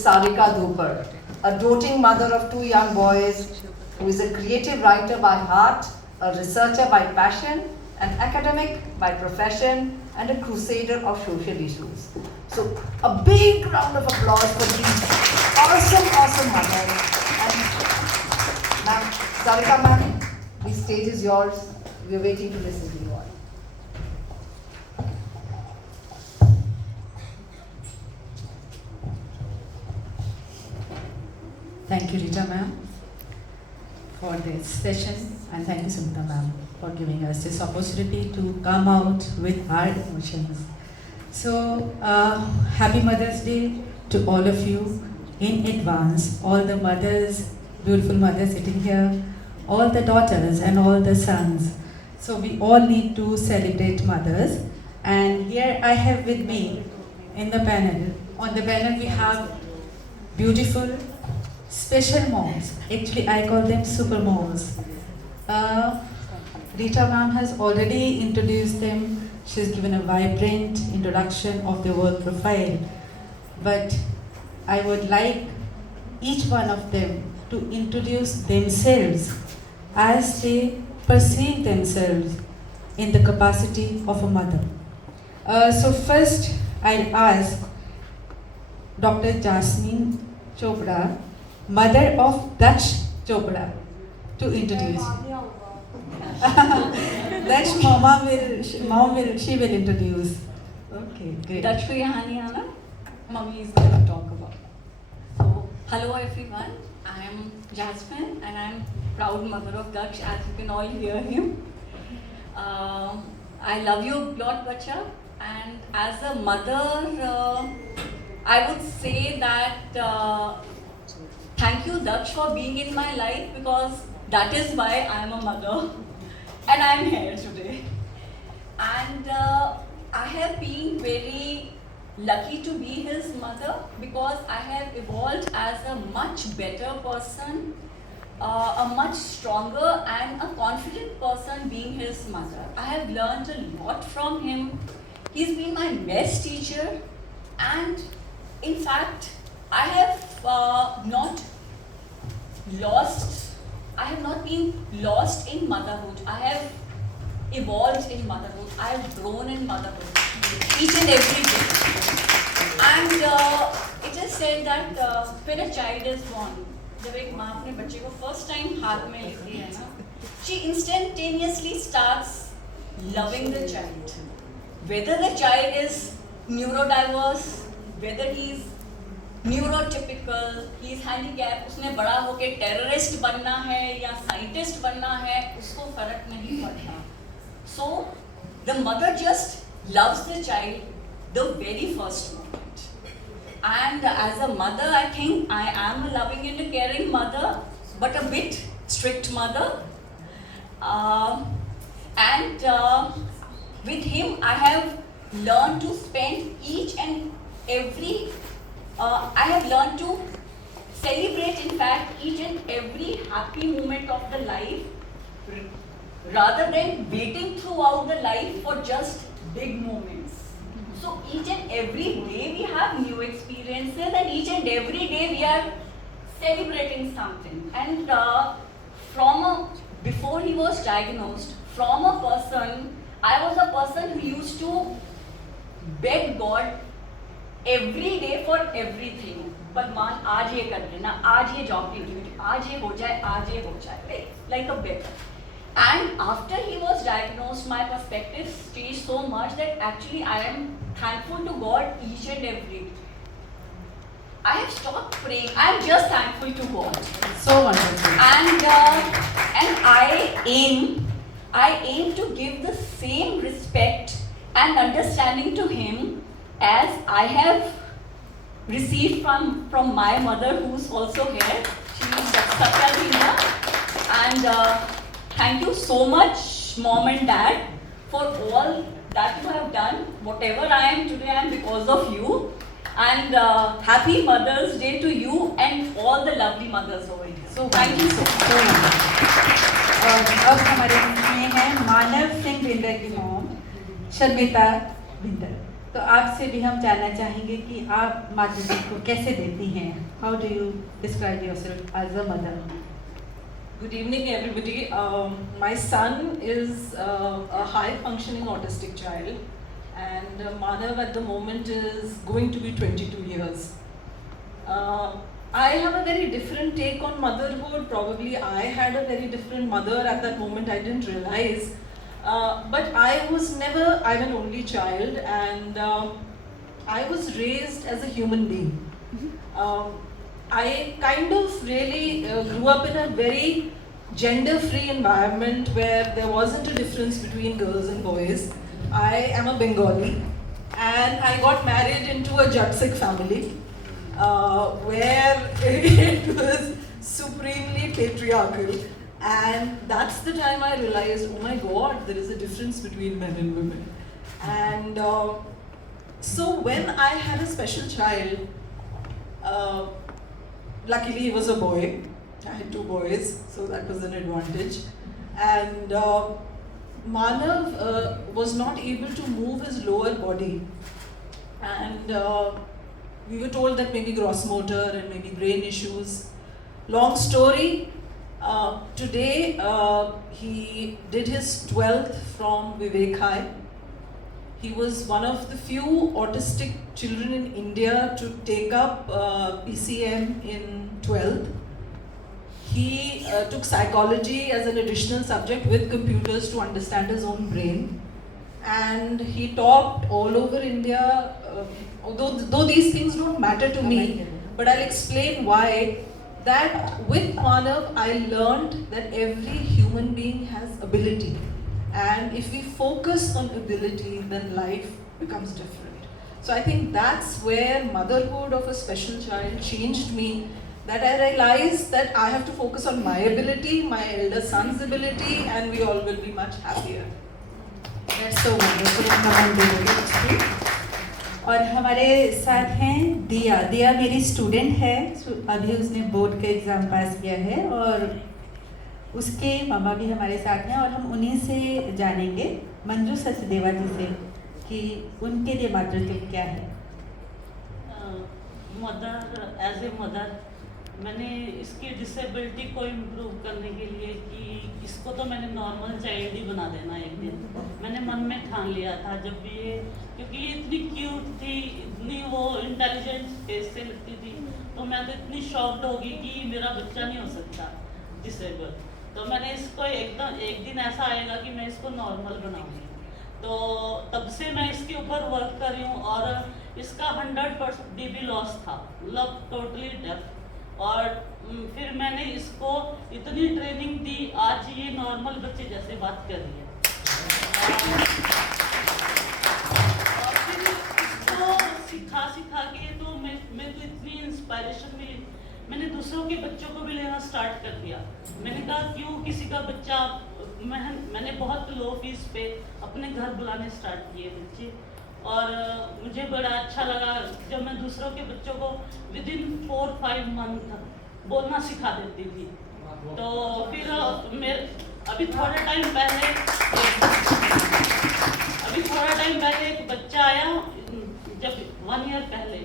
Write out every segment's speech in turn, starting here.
is Sarika Dhupar, a doting mother of 2 young boys, who is a creative writer by heart, a researcher by passion, an academic by profession, and a crusader of social issues. So, a big round of applause for these awesome mothers. And ma'am, Sarika ma'am, the stage is yours. We are waiting to listen to you all. Thank you, Rita ma'am, for this session, and thank you, Sumita ma'am, for giving us this opportunity to come out with our emotions. So, happy Mother's Day to all of you in advance, all the mothers, beautiful mothers sitting here, all the daughters and all the sons. So we all need to celebrate mothers. And here I have with me in the panel, on the panel we have beautiful, special moms. Actually, I call them super moms. Rita ma'am has already introduced them. She's given a vibrant introduction of their work profile. But I would like each one of them to introduce themselves as they perceive themselves in the capacity of a mother. So first, I'll ask Dr. Jasmine Chopra, mother of Daksh Chopra, to introduce. Daksh she will introduce. Okay, great. Daksh ko yahan nahi aana. Mummy is going to talk about. So, hello everyone. I am Jasmine and I am proud mother of Daksh, as you can all hear him. I love you lot, bacha. And as a mother, I would say that thank you, Daksh, for being in my life, because that is why I am a mother and I am here today. And I have been very lucky to be his mother, because I have evolved as a much better person, a much stronger and a confident person being his mother. I have learned a lot from him. He's been my best teacher, and in fact, I have not been lost in motherhood. I have evolved in motherhood. I have grown in motherhood each and every day. And it is said that when a child is born, जब एक माँ अपने बच्चे को first time हाथ में लेती है ना, she instantaneously starts loving the child. Whether the child is neurodiverse, whether he is neurotypical, he is handicapped, उसने बड़ा होके terrorist बनना है या scientist बनना है, उसको फर्क नहीं पड़ता. So the mother just loves the child the very first moment. And as a mother, I think I am a loving and a caring mother, but a bit strict mother. With him, I have learned to spend each and every, I have learned to celebrate, in fact, each and every happy moment of the life, rather than waiting throughout the life for just big moments. So each and every day we have new experiences, and each and every day we are celebrating something. And before he was diagnosed, from a person, I was a person who used to beg God every day for everything. भगवान आज ये कर देना, आज ये job interview, आज ये हो जाए, like a beggar. And after he was diagnosed, my perspective changed so much that actually I am thankful to God each and every day. I have stopped praying. I am just thankful to God. So wonderful. And I aim to give the same respect and understanding to him as I have received from my mother, who's also here. She is Satyadina. And thank you so much, Mom and Dad, for all that you have done. Whatever I am today, I am because of you. And happy Mother's Day to you and all the lovely mothers over here. So thank you so much. अब हमारे बीच में है मानव सिंह बिंदर की mom Sharmita Binder. तो आपसे भी हम जानना चाहेंगे कि आप मातृत्व को कैसे देती हैं. How do you describe yourself as a mother? Good evening, everybody. My son is a high-functioning autistic child, and Manav at the moment is going to be 22 years. I have a very different take on motherhood. Probably I had a very different mother at that moment. I didn't realize. But I'm an only child, and I was raised as a human being. I kind of really grew up in a very gender-free environment where there wasn't a difference between girls and boys. I am a Bengali, and I got married into a Jatsik family, where it was supremely patriarchal. And that's the time I realized, oh my God, there is a difference between men and women. And so when I had a special child, luckily he was a boy. I had 2 boys, so that was an advantage. And Manav was not able to move his lower body. And we were told that maybe gross motor and maybe brain issues. Long story, today he did his 12th from Vivek High. He was one of the few autistic children in India to take up PCM in 12th. He took psychology as an additional subject with computers to understand his own brain. And he topped all over India, though these things don't matter to me, but I'll explain why. That with Manav, I learned that every human being has ability. And if we focus on ability, then life becomes different. So I think that's where motherhood of a special child changed me. That I realized that I have to focus on my ability, my elder son's ability, and we all will be much happier. That's so wonderful. और हमारे साथ हैं दिया. दिया मेरी student है. अभी उसने बोर्ड का एग्ज़ाम पास किया है और उसके मामा भी हमारे साथ हैं और हम उन्हीं से जानेंगे, मंजू सचदेवा जी से, कि उनके लिए मातृत्व क्या है. मदर, एज ए मदर, मैंने इसकी डिसेबिलिटी को इम्प्रूव करने के लिए कि इसको तो मैंने नॉर्मल चाइल्ड ही बना देना एक दिन. मैंने मन में ठान लिया था जब भी ये, क्योंकि ये इतनी क्यूट थी, इतनी वो इंटेलिजेंट फेस से लगती थी, तो मैं तो इतनी शॉक्ड होगी कि मेरा बच्चा नहीं हो सकता डिसेबल. तो मैंने इसको एक दिन ऐसा आएगा कि मैं इसको नॉर्मल बनाऊंगी. तो तब से मैं इसके ऊपर वर्क कर रही हूँ और इसका 100% DB लॉस था, मतलब टोटली डेफ. और फिर मैंने इसको इतनी ट्रेनिंग दी, आज ये नॉर्मल बच्चे जैसे बात कर रही है. और फिर इसको सिखा के तो मैं तो इतनी इंस्पायरेशन मिली. मैंने दूसरों के बच्चों को भी लेना स्टार्ट कर दिया. मैंने कहा क्यों किसी का बच्चा, मैंने बहुत लो फीस पे अपने घर बुलाने स्टार्ट किए बच्चे. और मुझे बड़ा अच्छा लगा जब मैं दूसरों के बच्चों को विदिन 4-5 मंथ बोलना सिखा देती थी. तो फिर अभी थोड़ा टाइम पहले एक बच्चा आया, जब 1 ईयर पहले,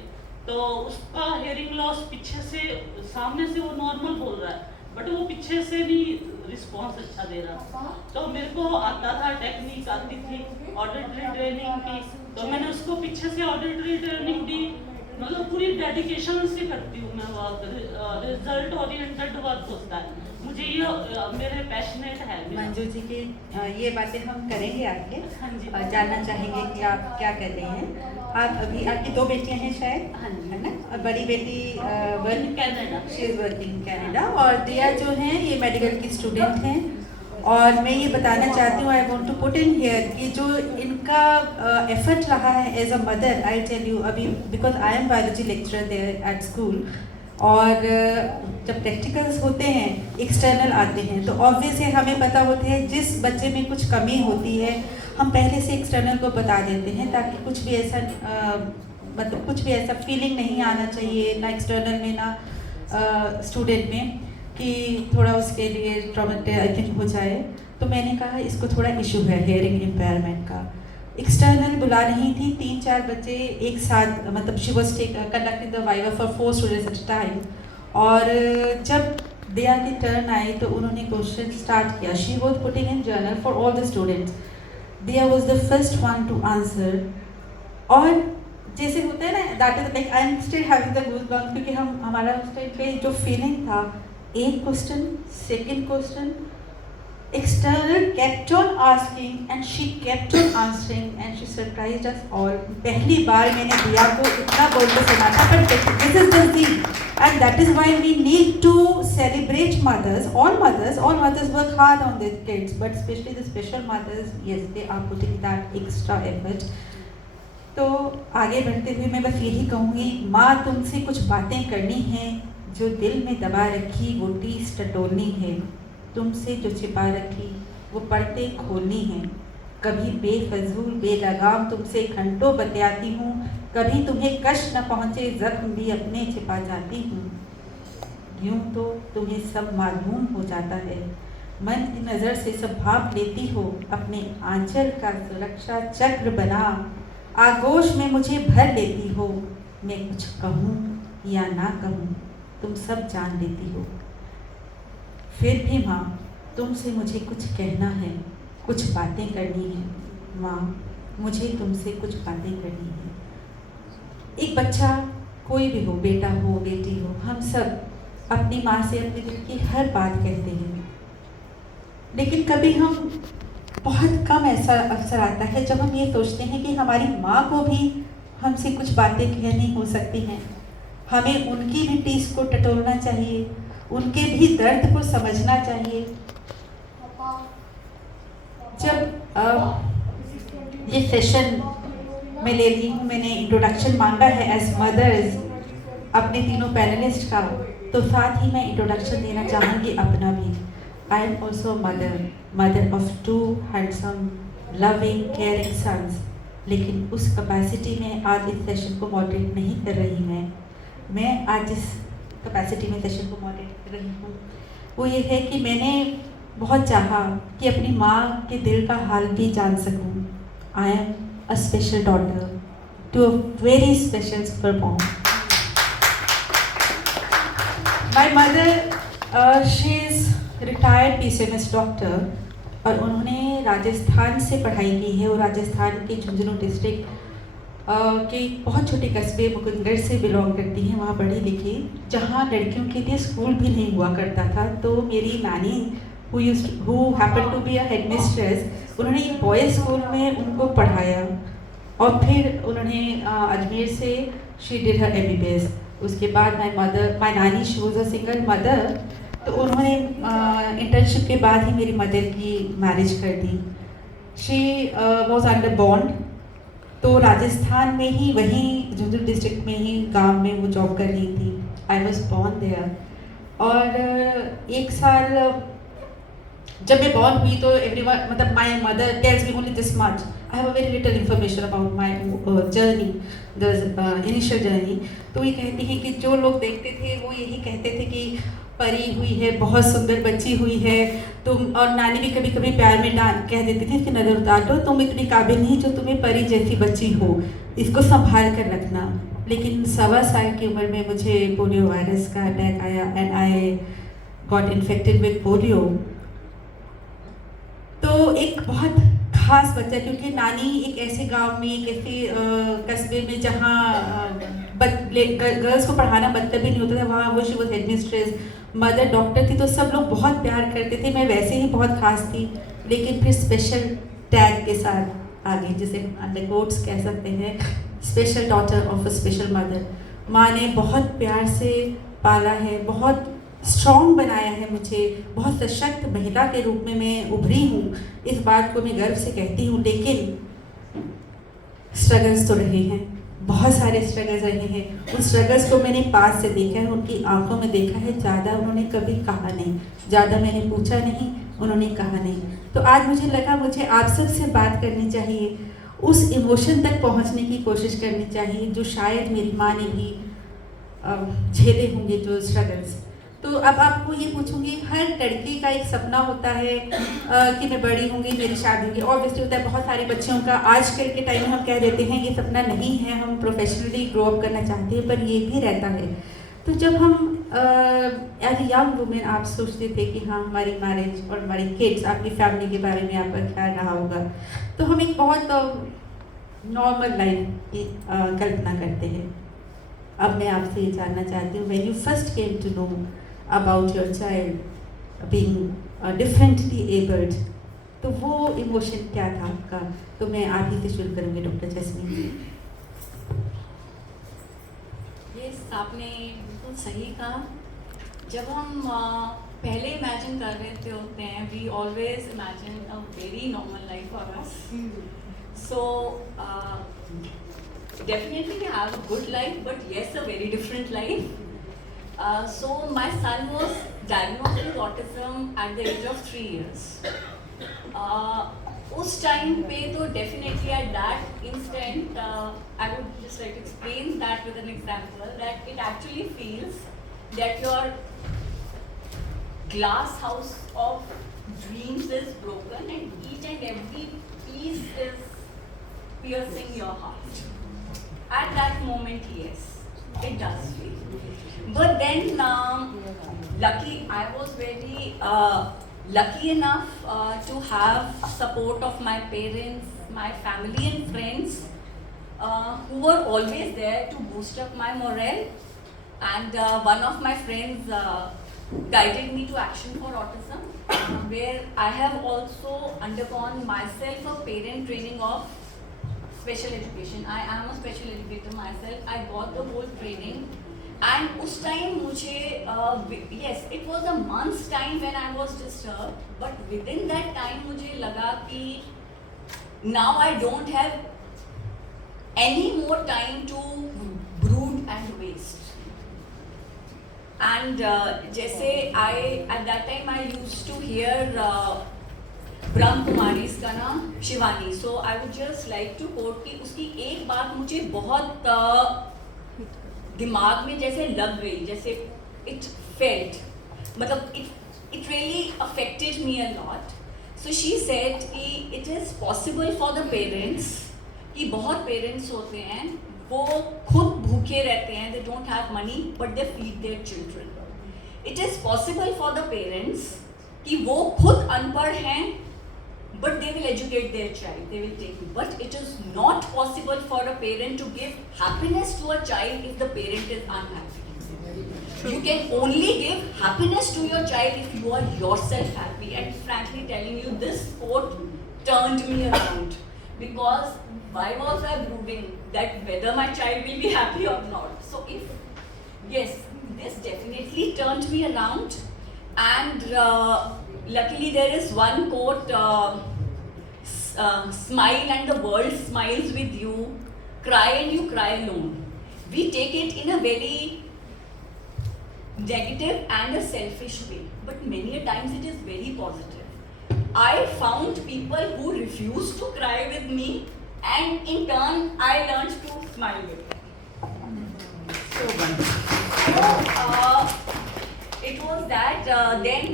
तो उसका हेयरिंग लॉस पीछे से, सामने से वो नॉर्मल बोल रहा है बट वो पीछे से भी रिस्पॉन्स अच्छा दे रहा. तो मेरे को आता था, टेक्निक आती थी, ऑडिटरी ट्रेनिंग की, तो मैंने उसको पीछे से ऑडिटरी ट्रेनिंग दी. मतलब पूरी डेडिकेशन से करती हूँ मैं वर्क, रिजल्ट ओरिएंटेड वर्क होता है मुझे, ये मेरे पैशनेट है. मंजू जी की ये बातें हम करेंगे आगे. हाँ जी. जानना चाहेंगे कि आप क्या कर रहे हैं. आप अभी, आपकी 2 बेटियां हैं शायद, हाँ जी. है ना. और बड़ी बेटी Canada, she is working in Canada, और दिया जो हैं ये मेडिकल की स्टूडेंट हैं. और मैं ये बताना चाहती हूँ, I want to put in here, कि जो इनका एफर्ट रहा है as a mother, I tell you, अभी because I am biology lecturer there at school, और जब प्रैक्टिकल्स होते हैं, एक्सटर्नल आते हैं, तो ऑब्वियसली हमें पता होता है जिस बच्चे में कुछ कमी होती है हम पहले से एक्सटर्नल को बता देते हैं, ताकि कुछ भी ऐसा मतलब कुछ भी ऐसा फीलिंग नहीं आना चाहिए, ना एक्सटर्नल में ना स्टूडेंट में, कि थोड़ा उसके लिए ट्रॉमेटिक आई थिंक हो जाए. तो मैंने कहा इसको थोड़ा इशू है हेयरिंग इम्पेयरमेंट का. एक्सटर्नल बुला रही थी 3-4 बच्चे एक साथ, मतलब she was conducting the viva for 4 students at a time. और जब दिया की टर्न आई तो उन्होंने क्वेश्चन स्टार्ट किया। She was putting in journal for all the students. Diya was the first one to answer. और जैसे होता है ना, that is like I am still having the goosebumps, क्योंकि हमारा उस टाइम पे जो फीलिंग था, एक question, second question, external kept on asking and she kept on answering and she surprised us all. पहली बार मैंने दिया को इतना बोलते सुना था, but this is the thing and that is why we need to celebrate mothers. All mothers work hard on their kids, but especially the special mothers, yes, they are putting that extra effort. तो आगे बढ़ते हुए मैं बस यही कहूँगी, माँ तुमसे कुछ बातें करनी हैं, जो दिल में दबा रखी वो टीस टटोलनी है, तुमसे जो छिपा रखी वो पढ़ते खोलनी है। कभी बेफजूल बेलगाम तुमसे घंटों बतियाती हूँ, कभी तुम्हें कष्ट न पहुँचे जख्म भी अपने छिपा जाती हूँ। यूँ तो तुम्हें सब मालूम हो जाता है, मन की नज़र से सब भाप लेती हो, अपने आंचल का सुरक्षा चक्र बना आगोश में मुझे भर लेती हो। मैं कुछ कहूँ या ना कहूँ तुम सब जान लेती हो। फिर भी माँ तुमसे मुझे कुछ कहना है, कुछ बातें करनी है। माँ मुझे तुमसे कुछ बातें करनी है। एक बच्चा कोई भी हो, बेटा हो बेटी हो, हम सब अपनी माँ से अपने दिल की हर बात कहते हैं, लेकिन कभी हम बहुत कम ऐसा अवसर आता है जब हम ये सोचते हैं कि हमारी माँ को भी हमसे कुछ बातें कहनी हो सकती हैं। हमें उनकी भी टीस को टटोलना चाहिए, उनके भी दर्द को समझना चाहिए। जब ये सेशन मैं ले रही हूँ, मैंने इंट्रोडक्शन मांगा है एज मदर्स अपने तीनों पैनलिस्ट का, तो साथ ही मैं इंट्रोडक्शन देना चाहूँगी अपना भी। I am also mother of 2 handsome loving caring sons, लेकिन उस कैपेसिटी में आज इस सेशन को मॉडरेट नहीं कर रही मैं आज इस कैपेसिटी में सेशन को मॉडरेट कर रही हूँ, वो ये है कि मैंने बहुत चाहा कि अपनी माँ के दिल का हाल भी जान सकूँ। I am a special daughter to a very special super mom. My mother she is retired PCMS doctor, और उन्होंने राजस्थान से पढ़ाई की है। वो राजस्थान के झुंझुनू डिस्ट्रिक्ट के बहुत छोटे कस्बे मुकुंदगढ़ से बिलोंग करती हैं। वहाँ पढ़ी लिखी, जहाँ लड़कियों के लिए स्कूल भी नहीं हुआ करता था। तो मेरी नानी who happened to be a headmistress, उन्होंने एक बॉयज़ स्कूल में उनको पढ़ाया, और फिर उन्होंने अजमेर से she did her MBBS। उसके बाद my नानी she was a single mother, तो उन्होंने इंटर्नशिप के बाद ही मेरी मदर की मैरिज कर दी। she was under bond, तो राजस्थान में ही, वहीं झुंझुनू डिस्ट्रिक्ट में ही गांव में वो जॉब कर रही थी। I was born there. और एक साल जब मैं बॉर्न हुई तो एवरीवन, मतलब my mother tells me only this much, I have a very little information about my journey, the initial journey. तो ये कहती हैं कि जो लोग देखते थे वो यही कहते थे कि परी हुई है, बहुत सुंदर बच्ची हुई है तुम। और नानी भी कभी कभी प्यार में कह देती थी कि नज़र उतार दो, तुम इतनी काबिल नहीं जो तुम्हें परी जैसी बच्ची हो, इसको संभाल कर रखना। लेकिन 1.25 साल की उम्र में मुझे पोलियो वायरस का अटैक आया and I got infected with polio. तो एक बहुत खास बच्चा, क्योंकि नानी एक ऐसे गांव में, एक ऐसे कस्बे में जहाँ गर्ल्स को पढ़ाना मतलब भी नहीं होता था, वहाँ वो she was headmistress, mother doctor थी, तो सब लोग बहुत प्यार करते थे। मैं वैसे ही बहुत खास थी, लेकिन फिर स्पेशल टैग के साथ आगे, जिसे अंडर कोट्स कह सकते हैं, special daughter of a special mother. माँ ने बहुत प्यार से पाला है, बहुत स्ट्रॉन्ग बनाया है मुझे, बहुत सशक्त महिला के रूप में मैं उभरी हूँ, इस बात को मैं गर्व से कहती हूँ। लेकिन स्ट्रगल्स तो रहे हैं, बहुत सारे स्ट्रगल्स रहे हैं। उन स्ट्रगल्स को मैंने पास से देखा है, उनकी आंखों में देखा है। ज़्यादा उन्होंने कभी कहा नहीं, ज़्यादा मैंने पूछा नहीं, उन्होंने कहा नहीं। तो आज मुझे लगा मुझे आप सब से बात करनी चाहिए, उस इमोशन तक पहुंचने की कोशिश करनी चाहिए जो शायद मेरी माँ ने भी झेले होंगे, जो स्ट्रगल्स। तो अब आपको ये पूछूंगी, हर लड़की का एक सपना होता है कि मैं बड़ी होंगी, मेरी शादी होगी। ऑब्वियसली होता है बहुत सारे बच्चों का, आजकल के टाइम में हम कह देते हैं ये सपना नहीं है, हम प्रोफेशनली ग्रो अप करना चाहते हैं, पर ये भी रहता है। तो जब हम एज ए यंग वुमेन आप सोचते थे कि हाँ हमारी मैरिज और हमारी किड्स, आपकी फैमिली के बारे में आपका ख्याल रहा होगा, तो हम एक बहुत नॉर्मल लाइफ की कल्पना करते हैं। अब मैं आपसे ये जानना चाहती हूँ, when you first came to know about your child being differently abled, तो वो इमोशन क्या था आपका? तो मैं आप ही से शुरू करूँगी डॉक्टर जैस्मीन। यस, आपने बिल्कुल सही कहा। जब हम पहले इमेजिन कर रहे थे होते हैं, we always imagine a very normal life for us. So definitely we have a good life, but yes, a very different life. So my son was diagnosed with autism at the age of 3 years. उस time पे तो definitely at that instant, I would just like to explain that with an example, that it actually feels that your glass house of dreams is broken and each and every piece is piercing your heart. At that moment, yes, it does feel. But then, I was very lucky enough to have support of my parents, my family and friends who were always there to boost up my morale. And one of my friends guided me to Action for Autism, where I have also undergone myself a parent training of special education. I am a special educator myself. I got the whole training, and उस time मुझे yes, it was a month's time when I was disturbed, but within that time मुझे लगा कि now I don't have any more time to brood and waste. And जैसे at that time I used to hear ब्रह्म कुमारीज का नाम Shivani. So I would just like to quote कि उसकी एक बात मुझे बहुत दिमाग में जैसे लग गई, जैसे इट फेल्ट, मतलब it really affected me a lot. So she said कि it is possible for the parents, कि बहुत पेरेंट्स होते हैं वो खुद भूखे रहते हैं, they don't have money but they feed their children. It is possible for the parents कि वो खुद अनपढ़ हैं but they will educate their child, they will take it. But it is not possible for a parent to give happiness to a child if the parent is unhappy. You can only give happiness to your child if you are yourself happy. And frankly telling you, this quote turned me around, because why was I brooding that whether my child will be happy or not? So yes, this definitely turned me around. And luckily there is one quote, smile and the world smiles with you, cry and you cry alone. We take it in a very negative and a selfish way, but many a times it is very positive. I found people who refused to cry with me, and in turn I learned to smile with them. So wonderful. So it was that then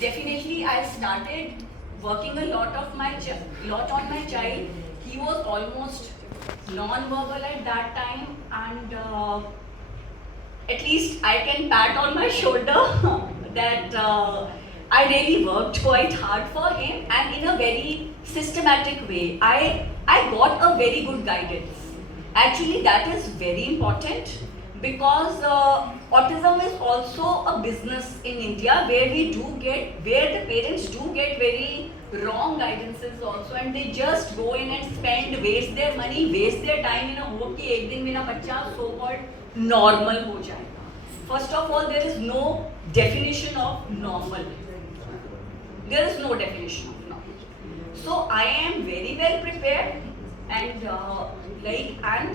definitely I started working a lot on my child. He was almost non-verbal at that time, and at least I can pat on my shoulder that I really worked quite hard for him, and in a very systematic way. I got a very good guidance. Actually, that is very important, because autism is also a business in India, where the parents do get very wrong guidances also, and they just go in and waste their money, waste their time in a hope कि एक दिन मेरा बच्चा so called normal हो जाएगा. First of all, there is no definition of normal. There is no definition of normal. So I am very well prepared, and and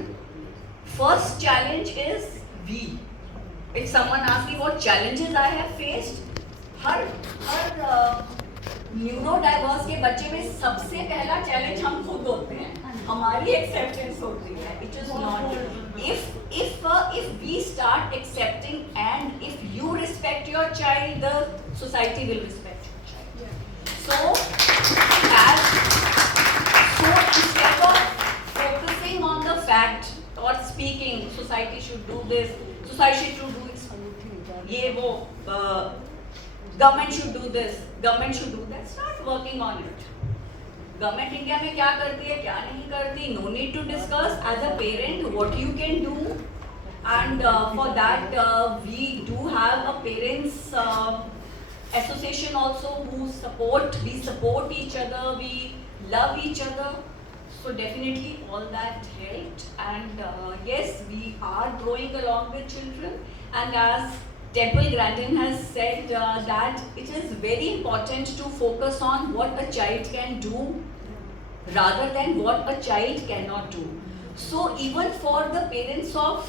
first challenge is if someone asks me what challenges I have faced, हर न्यूरोडाइवर्स के बच्चे में सबसे पहला challenge हम खुद होते हैं, हमारी एक्सेप्टेंस होती है. It is not, if we start accepting and if you respect your child, the society will respect your child. So, instead of focusing on the fact or speaking, society should do this, society should do government should do this, government should do that, start working on it. Government India में क्या करती है, क्या नहीं करती, no need to discuss. As a parent, what you can do, and for that we do have a parents association also who support. We support each other, we love each other. So definitely all that helped, and yes, we are growing along with children. And as Temple Grandin has said that it is very important to focus on what a child can do rather than what a child cannot do. So even for the parents of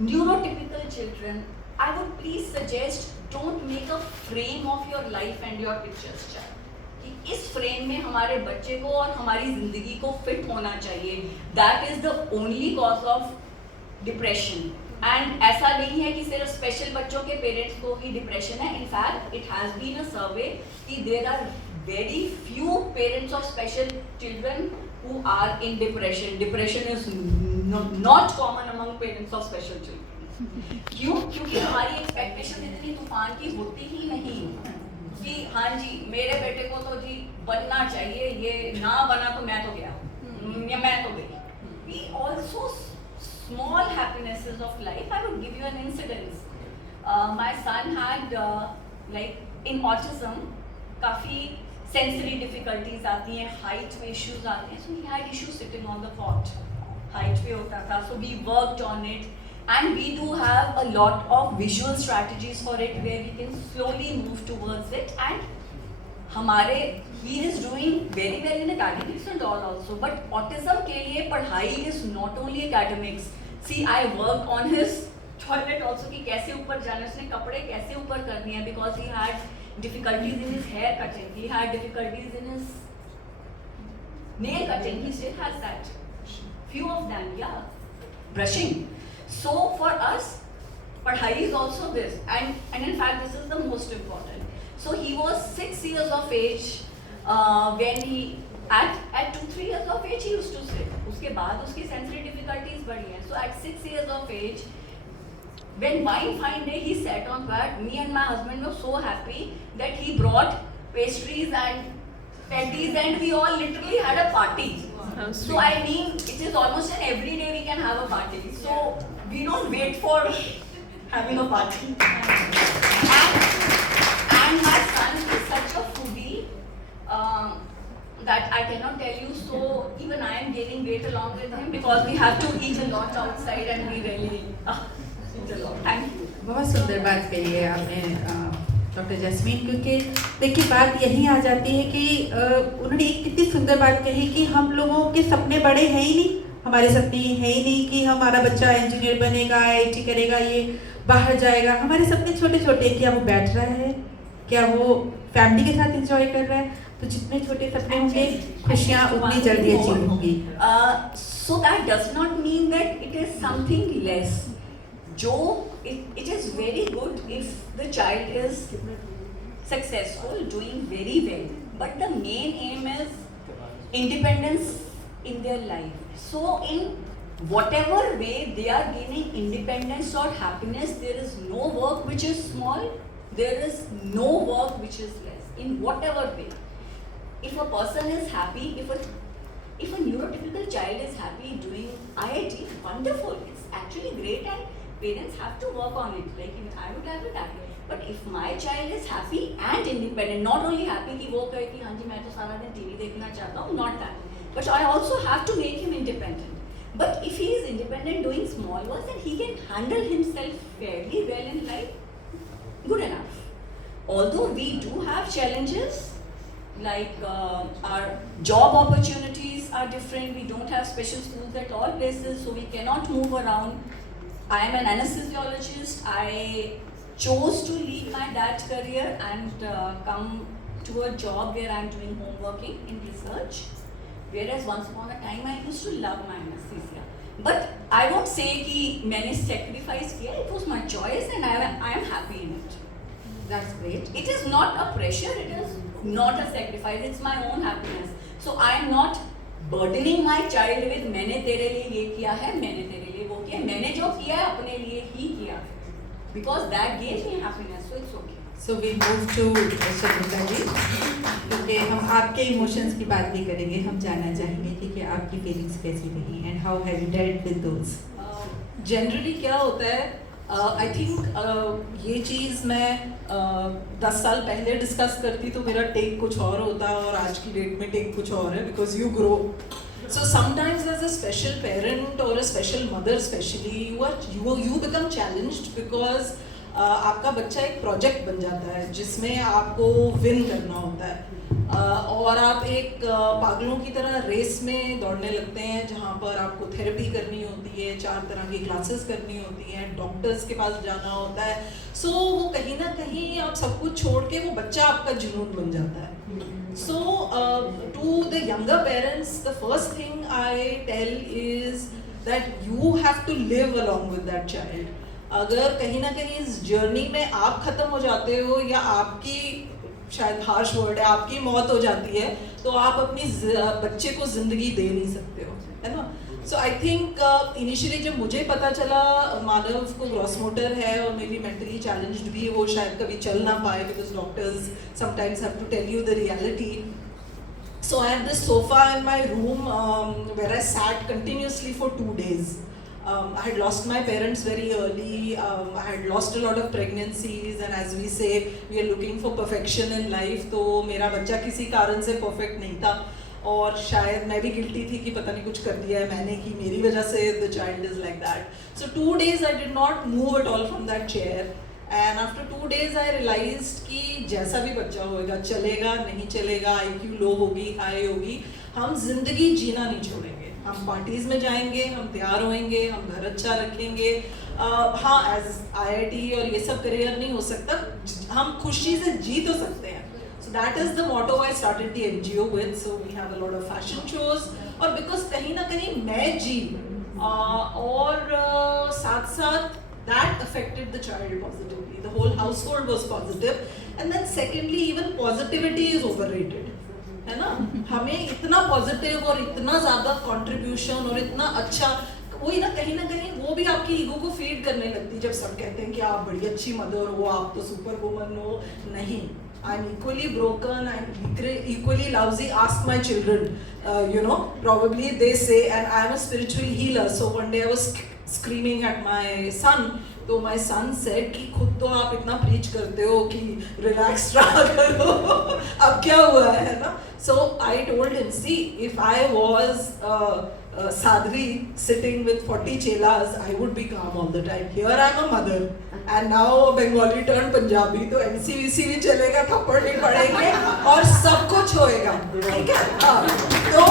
neurotypical children, I would please suggest, don't make a frame of your life and your pictures child. कि इस frame में हमारे बच्चे को और हमारी जिंदगी को फिट होना चाहिए. That is the only cause of depression. And ऐसा नहीं है कि सिर्फ स्पेशल बच्चों के पेरेंट्स को ही डिप्रेशन है. In fact it has been a survey कि there are very few parents of special children who are in depression. Depression is not common among parents of special children. क्यों? क्योंकि हमारी एक्सपेक्टेशन इतनी तूफान की होती ही नहीं कि हाँ जी मेरे बेटे को तो जी बनना चाहिए, ये ना बना तो मैं तो गया, या मैं तो गई. We also small happinesses of life. I would give you an incident. My son had like in autism काफी sensory difficulties आती हैं, height में issues आते हैं. So he had issues sitting on the cot. Height पे होता था. So we worked on it, and we do have a lot of visual strategies for it where we can slowly move towards it. And हमारे he is doing very well in academics and all also, but autism के लिए पढ़ाई is not only academics. See, I worked on his toilet also कि कैसे ऊपर जाना, उसने कपड़े कैसे ऊपर करनी है, because he had difficulties in his hair cutting, he had difficulties in his nail cutting, he still has that, few of them, yeah, brushing. So for us, पढ़ाई is also this, and in fact this is the most important. So he was 6 years of age when he at 2-3 years of age he used to sit. उसके बाद उसकी sensory difficulties बढ़ी हैं. So at 6 years of age, when one fine day he sat on that, me and my husband were so happy that he brought pastries and teddies and we all literally had a party. So I mean, it is almost an every day we can have a party. So we don't wait for having a party. And my son is such a foodie that I cannot tell you. So even I am gaining weight along with him because we have to eat a lot outside and we really eat a lot. Thank you. बहुत सुंदर बात कही है आपने doctor jasmine, क्योंकि देखिए बात यही आ जाती है कि उन्होंने एक कितनी सुंदर बात कही कि हम लोगों के सपने बड़े हैं ही नहीं. हमारे सपने है ही नहीं कि हमारा बच्चा इंजीनियर बनेगा, IIT करेगा, ये बाहर जाएगा. हमारे सपने छोटे छोटे. क्या वो बैठ रहा है, क्या वो फैमिली के साथ एंजॉय कर रहा है? तो जितने छोटे सपने होंगे खुशियाँ उतनी जल्दी अचीव होंगी. So that does not mean that it is something less. जो it is very good if the child is successful, doing very well. But the main aim is independence in their life. So in whatever way they are gaining independence or happiness, there is no work which is small, there is no work which is less. In whatever way, if a person is happy, if a neurotypical child is happy doing IIT, wonderful. It's actually great, and parents have to work on it. Like I would have it that way. But if my child is happy and independent, not only happy कि वो कहे कि हाँ जी मैं तो सारा दिन TV देखना चाहता हूँ, not that. But I also have to make him independent. But if he is independent doing small work, then he can handle himself fairly well in life. Good enough. Although we do have challenges, like our job opportunities are different. We don't have special schools at all places, so we cannot move around. I am an anesthesiologist. I chose to leave my dad's career and come to a job where I am doing home working in research. Whereas once upon a time I used to love my anesthesia. But I won't say कि मैंने sacrifice किया. It was my choice and I am happy in it. That's great. It is not a pressure, it is not a sacrifice, it's my own happiness. So I am not burdening my child with मैंने तेरे लिए ये किया है, मैंने तेरे लिए वो किया है, मैंने जो किया है अपने लिए ही किया है. Because that gave me happiness, so it's okay. So we move to Shamita ji, क्योंकि हम आपके इमोशंस की बात भी करेंगे. हम जानना चाहेंगे कि आपकी फीलिंग्स कैसी रही and how have you dealt with those? Generally क्या होता है, आई थिंक ये चीज़ मैं 10 साल पहले डिस्कस करती तो मेरा टेक कुछ और होता और आज की डेट में टेक कुछ और है, because you grow. So sometimes as a special parent or a special mother especially, you become challenged because आपका बच्चा एक प्रोजेक्ट बन जाता है जिसमें आपको विन करना होता है. और आप एक पागलों की तरह रेस में दौड़ने लगते हैं जहाँ पर आपको थेरेपी करनी होती है, 4 तरह की क्लासेस करनी होती हैं, डॉक्टर्स के पास जाना होता है. सो वो कहीं ना कहीं आप सब कुछ छोड़ के वो बच्चा आपका जुनून बन जाता है. So to the younger parents, the first thing I tell is that you have to live along with that child. अगर कहीं ना कहीं इस जर्नी में आप खत्म हो जाते हो या आपकी, शायद हार्श वर्ड है, आपकी मौत हो जाती है, तो आप अपनी बच्चे को जिंदगी दे नहीं सकते हो, है ना. सो आई थिंक इनिशियली जब मुझे पता चला मानव को ग्रॉस मोटर है और मेरी मेंटली चैलेंज्ड भी, वो शायद कभी चल ना पाए because doctors sometimes have to tell you the reality. So I have this sofa in my room where I sat continuously for 2 days. I had lost my parents very early. I had lost a lot of pregnancies, and as we say, we are looking for perfection in life. तो मेरा बच्चा किसी कारण से perfect नहीं था और शायद मैं भी गिल्टी थी कि पता नहीं कुछ कर दिया है मैंने कि मेरी वजह से the child is like that. So 2 days I did not move at all from that chair. And after 2 days I realized कि जैसा भी बच्चा होएगा, चलेगा नहीं चलेगा, IQ लो होगी हाई होगी, हम जिंदगी जीना नहीं छोड़ेंगे. हम पार्टीज में जाएंगे, हम तैयार होएंगे, हम घर अच्छा रखेंगे. हाँ, एज IIT और ये सब करियर नहीं हो सकता, हम खुशी से जी तो सकते हैं. So that is the motto I started the NGO with. So we have a lot of fashion shows. और because कहीं ना कहीं मैं जी और साथ साथ that affected the child positively. The whole household was positive. And then secondly, even positivity is overrated. है ना, हमें इतना पॉजिटिव और इतना ज़्यादा कंट्रीब्यूशन और इतना अच्छा, वही ना कहीं वो भी आपकी ईगो को फीड करने लगती है जब सब कहते हैं कि आप बड़ी अच्छी मदर हो, आप तो सुपर वुमन हो. नहीं, I'm equally broken, I'm equally lousy. Ask my children, probably they say, and I'm a spiritual healer. So one day I was screaming at my son. तो my son said कि खुद तो आप इतना preach करते हो कि relax रहा करो, अब क्या हुआ है ना. So I told him, see, if I was Sadhvi sitting with 40 chelas, I would be calm all the time. Here I'm a mother, and now Bengali turned Punjabi, तो NCVC भी चलेगा, थप्पड़ भी पड़ेंगे और सब कुछ होएगा, ठीक है. तो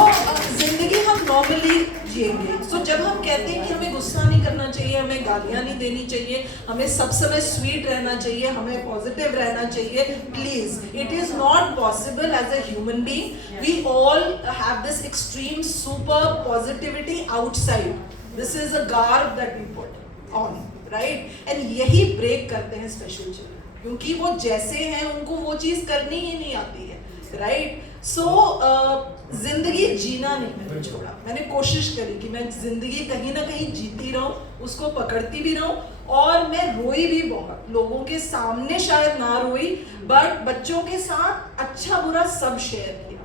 जिंदगी हम नॉर्मली जिएंगे. सो जब हम कहते हैं कि हमें गुस्सा नहीं करना चाहिए, हमें गालियाँ नहीं देनी चाहिए, हमें सब समय स्वीट रहना चाहिए, हमें पॉजिटिव रहना चाहिए, please, it is not possible as a human being. We all have this extreme super positivity outside. This is a garb that we put on, right. And यही ब्रेक करते हैं स्पेशल चिल्ड्रन, क्योंकि वो जैसे हैं उनको वो चीज़ करनी ही नहीं आती है, राइट. सो जिंदगी जीना नहीं मैंने छोड़ा. मैंने कोशिश करी कि मैं जिंदगी कहीं ना कहीं जीती रहूं, उसको पकड़ती भी रहूं. और मैं रोई भी बहुत, लोगों के सामने शायद ना रोई, बट बच्चों के साथ अच्छा बुरा सब शेयर किया.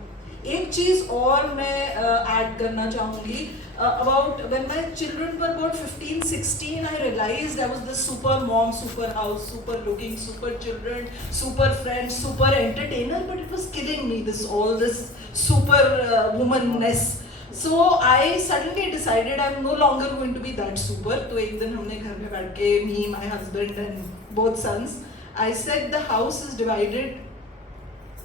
एक चीज़ और मैं ऐड करना चाहूँगी. About when my children were about 15-16, I realized I was this super mom, super house, super looking, super children, super friend, super entertainer, but it was killing me, all this super womanness. So I suddenly decided I'm no longer going to be that super. तो एक दिन हमने घर में बैठ के, me, my husband and both sons, I said the house is divided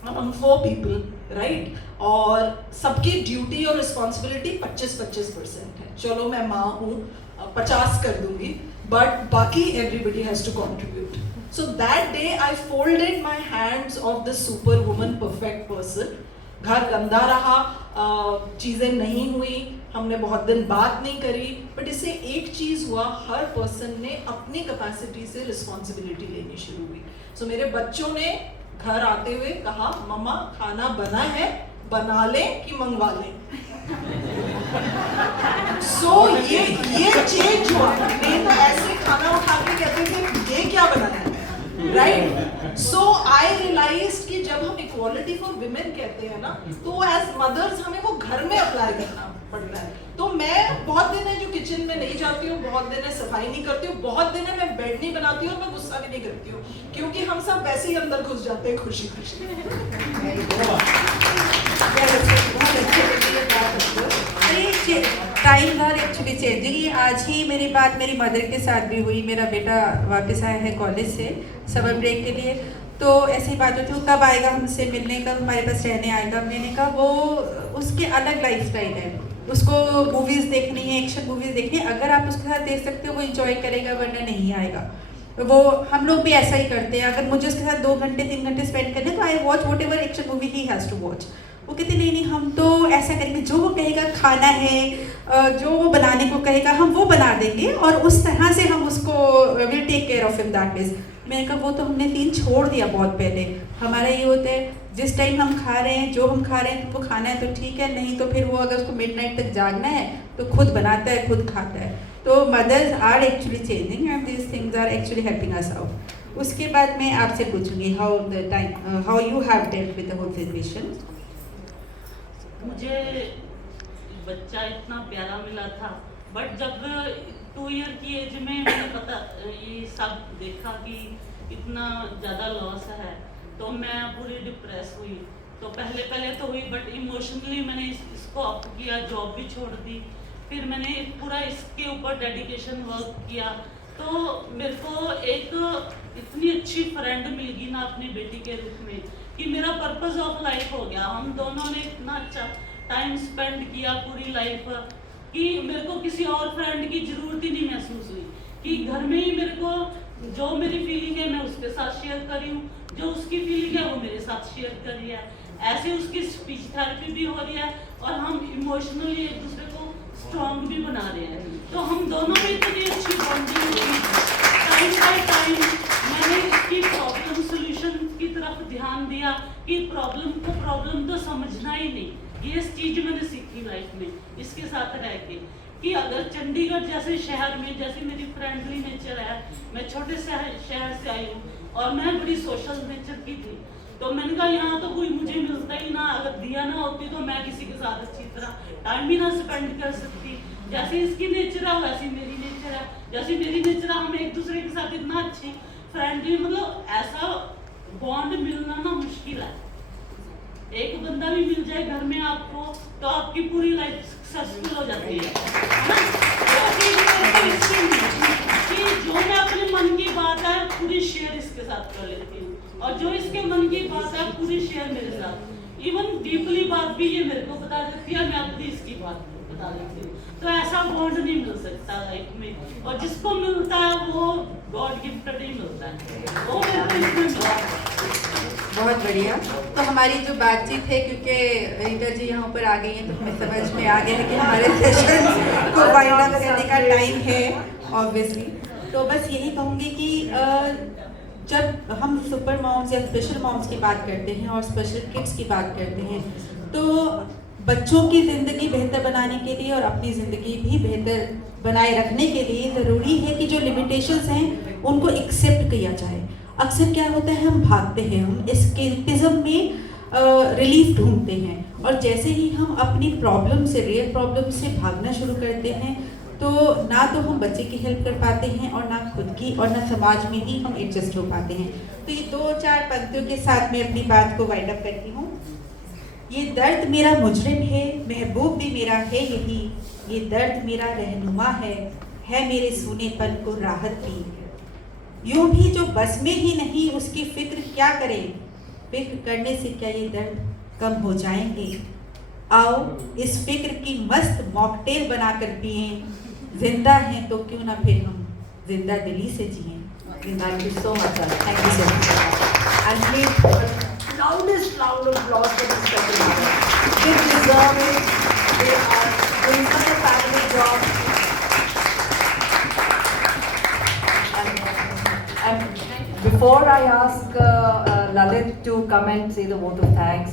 among 4 people, right? और सबकी ड्यूटी और रिस्पॉन्सिबिलिटी 25-25% है. चलो मैं माँ हूँ, 50 कर दूंगी, बट बाकी everybody has to contribute. So that day I folded my hands of the superwoman perfect person. घर गंदा रहा, चीज़ें नहीं हुई, हमने बहुत दिन बात नहीं करी, बट इससे एक चीज़ हुआ, हर पर्सन ने अपनी कैपेसिटी से रिस्पॉन्सिबिलिटी लेनी शुरू हुई। सो मेरे बच्चों ने घर आते हुए कहा, मम्मा खाना बना है, बना लें कि मंगवा लें। सो ये चेंज हुआ। नहीं तो ऐसे खाना उठा के कहते थे ये क्या बनाया है, राइट? सो आई रियलाइज कि जब हम इक्वालिटी फॉर विमेन कहते हैं ना, तो एज मदर्स हमें वो घर में अप्लाई करना पड़ता है। तो मैं बहुत दिन है जो किचन में नहीं जाती हूँ, बहुत दिन है सफाई नहीं करती हूँ, बहुत दिन है मैं बेड नहीं बनाती हूँ और मैं गुस्सा भी नहीं करती हूँ, क्योंकि हम सब वैसे ही अंदर घुस जाते हैं खुशी खुशी। टाइम बार एक्चुअली चेंजिंग। आज ही मेरी बात मेरी मदर के साथ भी हुई। मेरा बेटा वापस आया है कॉलेज से समर ब्रेक के लिए, तो ऐसी बात होती है कब आएगा हमसे मिलने, कब हमारे पास रहने आएगा। मैंने कहा वो उसके अलग लाइफस्टाइल है, उसको मूवीज़ देखनी है, एक्शन मूवीज़ देखनी है, अगर आप उसके साथ देख सकते हो वो इंजॉय करेगा, वरना नहीं आएगा। वो हम लोग भी ऐसा ही करते हैं। अगर मुझे उसके साथ 2 घंटे 3 घंटे स्पेंड करने तो I watch whatever action movie he has to watch. वो कहते नहीं नहीं हम तो ऐसा करेंगे, जो वो कहेगा खाना है, जो वो बनाने को कहेगा हम वो बना देंगे और उस तरह से हम उसको will take care of in that ways. मैंने कहा वो तो हमने 3 छोड़ दिया बहुत पहले। हमारा ये होता है जिस टाइम हम खा रहे हैं, जो हम खा रहे हैं, तो वो खाना है तो ठीक है, नहीं तो फिर वो अगर उसको मिडनाइट तक जागना है तो खुद बनाता है, खुद खाता है। तो mothers are actually changing and this things are actually helping us out. उसके बाद मैं आपसे पूछूंगी how you have dealt with the whole situation. मुझे बच्चा इतना प्यारा मिला था, बट जब 2 ईयर की एज में मैंने पता ये सब देखा कि इतना ज़्यादा लॉस है, तो मैं पूरी डिप्रेस हुई। तो पहले तो हुई, बट इमोशनली मैंने इसको अप किया, जॉब भी छोड़ दी, फिर मैंने पूरा इसके ऊपर डेडिकेशन वर्क किया। तो मेरे को एक इतनी अच्छी फ्रेंड मिल गई ना अपनी बेटी के रूप में, कि मेरा पर्पस ऑफ लाइफ हो गया। हम दोनों ने इतना अच्छा टाइम स्पेंड किया पूरी लाइफ, कि मेरे को किसी और फ्रेंड की ज़रूरत ही नहीं महसूस हुई, कि घर में ही मेरे को जो मेरी फीलिंग है मैं उसके साथ शेयर करी हूँ, जो उसकी फीलिंग है वो मेरे साथ शेयर कर रही है। ऐसे उसकी स्पीच थेरेपी भी हो रही है और हम इमोशनली एक दूसरे को स्ट्रॉन्ग भी बना रहे हैं। तो हम दोनों में इतनी अच्छी बॉन्डिंग हुई। टाइम बाय टाइम मैंने इसकी प्रॉब्लम सोल्यूशन की तरफ ध्यान दिया, कि प्रॉब्लम को प्रॉब्लम तो समझना ही नहीं। ये चीज़ मैंने सीखी लाइफ में इसके साथ रह के, कि अगर चंडीगढ़ जैसे शहर में, जैसे मेरी फ्रेंडली नेचर है, मैं छोटे शहर से आई हूँ और मैं बड़ी सोशल नेचर की थी, तो मैंने कहा यहाँ तो कोई मुझे मिलता ही ना, अगर दिया ना होती तो मैं किसी के साथ अच्छी तरह टाइम भी ना स्पेंड कर सकती। जैसे इसकी नेचर है वैसी मेरी नेचर है, जैसे मेरी नेचर है, हम एक दूसरे के साथ इतना अच्छी फ्रेंडली, मतलब ऐसा बॉन्ड मिलना ना मुश्किल है। एक बंदा भी मिल जाए घर में आपको तो आपकी पूरी लाइफ सक्सेसफुल हो जाती है ना? कि जो मैं अपने मन की बात है पूरी शेयर इसके साथ कर लेती हूँ, और जो इसके मन की बात है पूरी शेयर मेरे साथ। इवन डीपली बात भी ये मेरे को बता देती है, मैं अपनी इसकी बात बता देती हूँ। तो ऐसा बॉन्ड नहीं मिल सकता लाइफ में, और जिसको मिलता है वो गॉड गिफ्टेड ही मिलता है, वो मेरे को इसमें मिला। बहुत बढ़िया। तो हमारी जो बातचीत है, क्योंकि रीटा जी यहाँ पर आ गई हैं तो हमें समझ में आ गया है कि हमारे सेशन को वाइंड अप करने का टाइम है ऑब्वियसली। तो बस यही कहूँगी कि जब हम सुपर मॉम्स या स्पेशल मॉम्स की बात करते हैं और स्पेशल किड्स की बात करते हैं, तो बच्चों की ज़िंदगी बेहतर बनाने के लिए और अपनी ज़िंदगी भी बेहतर बनाए रखने के लिए ज़रूरी है कि जो लिमिटेशंस हैं उनको एक्सेप्ट किया जाए। अक्सर क्या होता है, हम भागते हैं, हम एस्केपिज्म में रिलीफ ढूंढते हैं, और जैसे ही हम अपनी प्रॉब्लम से, रियल प्रॉब्लम से भागना शुरू करते हैं, तो ना तो हम बच्चे की हेल्प कर पाते हैं और ना खुद की, और ना समाज में ही हम एडजस्ट हो पाते हैं। तो ये 2-4 पंक्तियों के साथ मैं अपनी बात को वाइंड अप करती हूँ। ये दर्द मेरा मुजरिम है, महबूब भी मेरा है यही, ये दर्द मेरा रहनुमा है मेरे सूनेपन को राहत भी। यूं भी जो बस में ही नहीं उसकी फिक्र क्या करे, फिक्र करने से क्या ये दर्द कम हो जाएंगे। आओ इस फिक्र की मस्त मॉकटेल बनाकर पिए, जिंदा हैं तो क्यों ना फिर हम जिंदा दिली से जिए। Thank you so much. Thank you so much. And give loudest round of applause for this special. They deserve it. They are doing such before I ask Lalit to come and say the vote of thanks,